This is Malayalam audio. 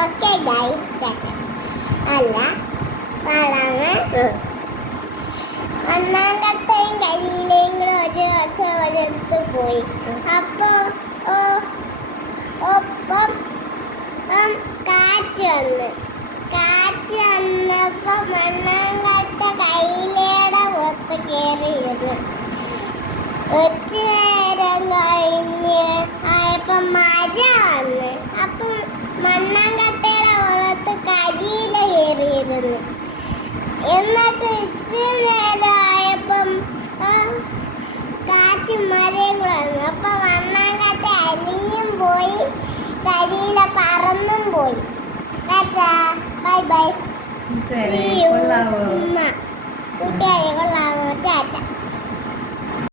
ഓക്കെ ഗൈസ് അല്ല മണ്ണാങ്കട്ടയും കരിയിലേയും കൂടെ ഒരു ദിവസം ഒരിടത്ത് പോയി. അപ്പോൾ ഒപ്പം കാറ്റ് വന്നപ്പോൾ മണ്ണാങ്കട്ട കൈയിലേടെ പുറത്ത് കയറിയിരുന്നു. കുറച്ച് നേരം കഴിഞ്ഞ് ആയപ്പം മഴ വന്ന്. അപ്പം മണ്ണാങ്കട്ടയുടെ പുറത്ത് കരിയില കയറിയിരുന്നു. എന്നിട്ട് ഇച്ചിരി നേരം ആയപ്പം കാറ്റും മഴയും കൂടെ വന്നു. അപ്പം മണ്ണാങ്കട്ട അലിഞ്ഞും പോയി, കരിയില പറന്നും പോയി. Bye bye. കൂട്ടുകാരെ